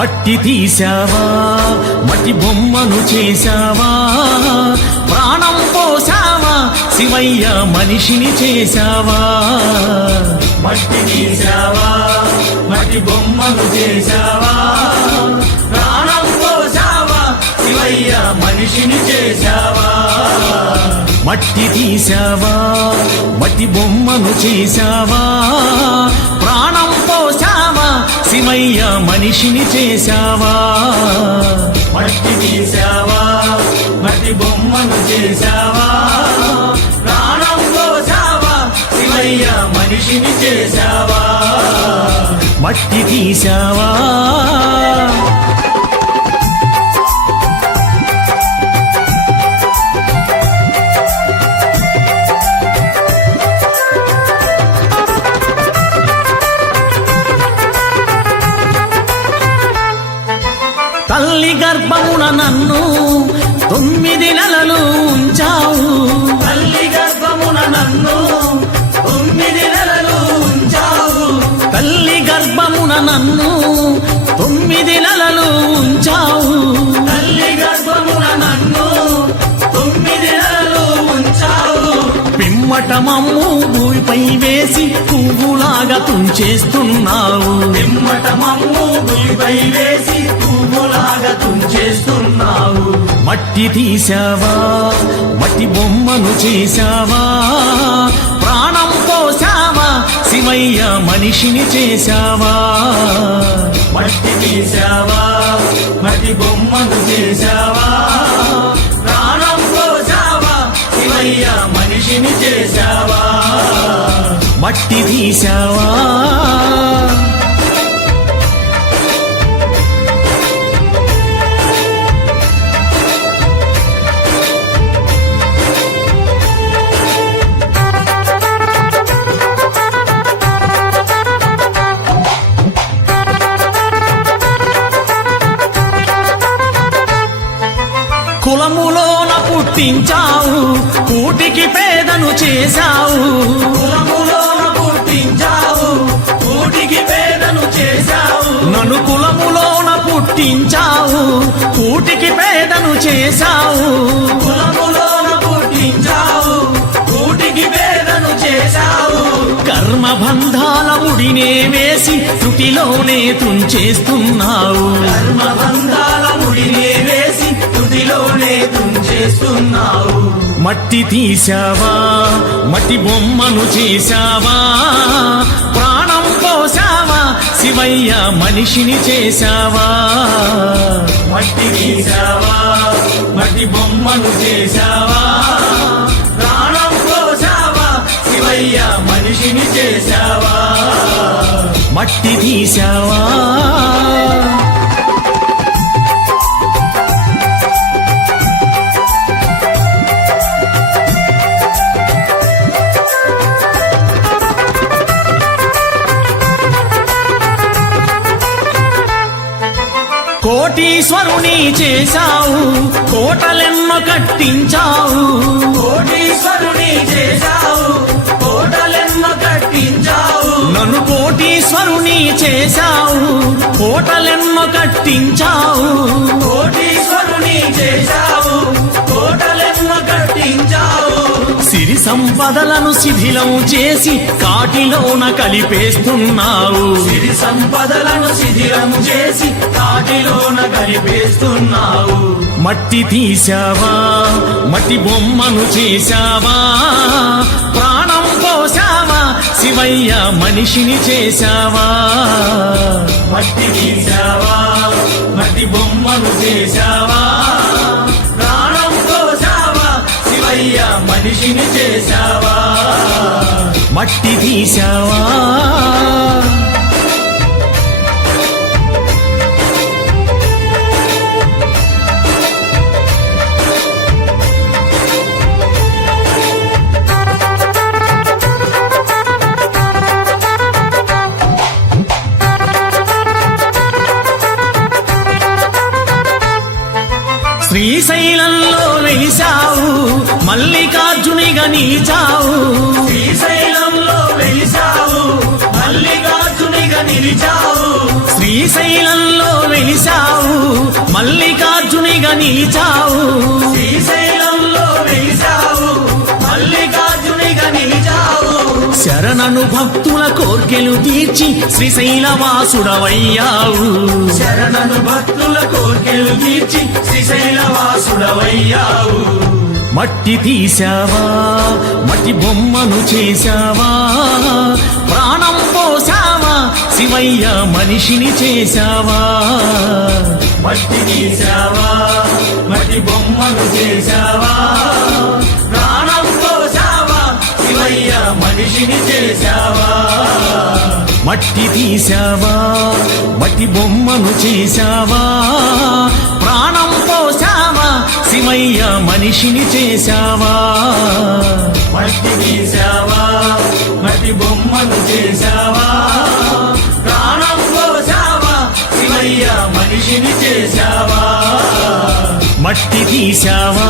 మట్టి తీసావా మట్టి బొమ్మను చేశావా ప్రాణం పోసావా శివయ్య మనిషిని చేశావా మట్టి తీసావా మట్టి బొమ్మను చేశావా ప్రాణం పోసావా శివయ్య మనిషిని చేశావా మట్టి తీసావా మట్టి బొమ్మను చేశావా ప్రాణం పోసావా శివయ్య మనిషిని చేశావా మట్టి తీసావా మట్టి బొమ్మను చేశావా ప్రాణం పోసావా శివయ్య మనిషిని చేశావా మట్టి తీసావా తల్లి గర్భమున నన్ను 9 నెలలు ఉంచావు తల్లి గర్భమున నన్ను 9 నెలలు ఉంచావు తల్లి గర్భమున నన్ను 9 నెలలు ఉంచావు తల్లి గర్భమున నన్ను 9 నెలలు ఉంచావు పిమ్మట మమ్ము భూమిపై వేసి పువ్వులాగా తుంచేస్తున్నావు పిమ్మట మమ్ము భూమిపై వేసి పువ్వులాగా తుంచేస్తున్నావు మట్టి తీసావా మట్టి బొమ్మను చేశావా ప్రాణం పోసావా శివయ్య మనిషిని చేశావా మట్టి తీసావా మట్టి బొమ్మను చేశావా ప్రాణం పోసావా శివయ్య మనిషిని చేశావా మట్టి తీసావా కులములోన పుట్టించావు కూటికి పేదను చేశావు కులములోన పుట్టించావు కూటికి పేదను చేశావు నన్ను కులములోన పుట్టించావు కూటికి పేదను చేశావు కులములోన పుట్టించావు కూటికి పేదను చేశావు కర్మబంధాల ముడినే వేసి త్రుటిలోనే తుంచేస్తున్నావు కర్మబంధాల ముడినే వేసి తుదిలోనే తుంచేస్తున్నావు మట్టి తీసావా మట్టి బొమ్మను చేశావా ప్రాణం పోసావా శివయ్య మనిషిని చేశావా మట్టి తీసావా మట్టి బొమ్మను చేశావా ప్రాణం పోసావా శివయ్య మనిషిని చేశావా మట్టి తీసావా కోటీశ్వరుని చేశావు కోటలెన్నో కట్టించావు కోటీశ్వరుని చేశావు కోటలెన్నో కట్టించావు నన్ను కోటీశ్వరుని చేశావు కోటలెన్నో కట్టించావు కోటీశ్వరుని చేశావు కోటలెన్నో కట్టించావు సిరి సంపదలను శిథిలం చేసి కాటిలోన కలిపేస్తున్నావు సిరి సంపదలను శిథిలం చేసి కాటిలోన కలిపేస్తున్నావు మట్టి తీసావా మట్టి బొమ్మను చేశావా ప్రాణం పోసావా శివయ్య మనిషిని చేశావా మట్టి తీసావా మట్టి బొమ్మను చేశావా ప్రాణం పోసావా శివయ్య మనిషిని చేశావా మట్టి తీసావా శ్రీశైలంలో వెలిసావు మల్లికార్జునిగా నిలిచావు శ్రీశైలంలో వెలిసావు మల్లికార్జునిగా నిలిచావు శ్రీశైలంలో వెలిసావు మల్లికార్జునిగా నిలిచావు శ్రీశైలంలో వెలిసావు మల్లికార్జునిగా నిలిచావు శరణను భక్తుల కోర్కెలు తీర్చి శ్రీశైలవాసుడవయ్యావు శరణను భక్తుల కోర్కెలు తీర్చి శ్రీశైలవాసుడవయ్యావు మట్టి తీశావా మట్టి బొమ్మను చేశావా ప్రాణం పోసావా శివయ్య మనిషిని చేశావా మట్టి తీశావా మట్టి బొమ్మను చేశావా ప్రాణం పోసావా శివయ్య మనిషిని చేశావా మట్టి తీశావా మట్టి బొమ్మను చేశావా ప్రాణం పోసావా శివయ్య మనిషిని చేశావా మట్టి తీశావా మట్టి బొమ్మను చేశావా ప్రాణం పోసావా శివయ్య మనిషిని చేశావా మట్టి తీశావా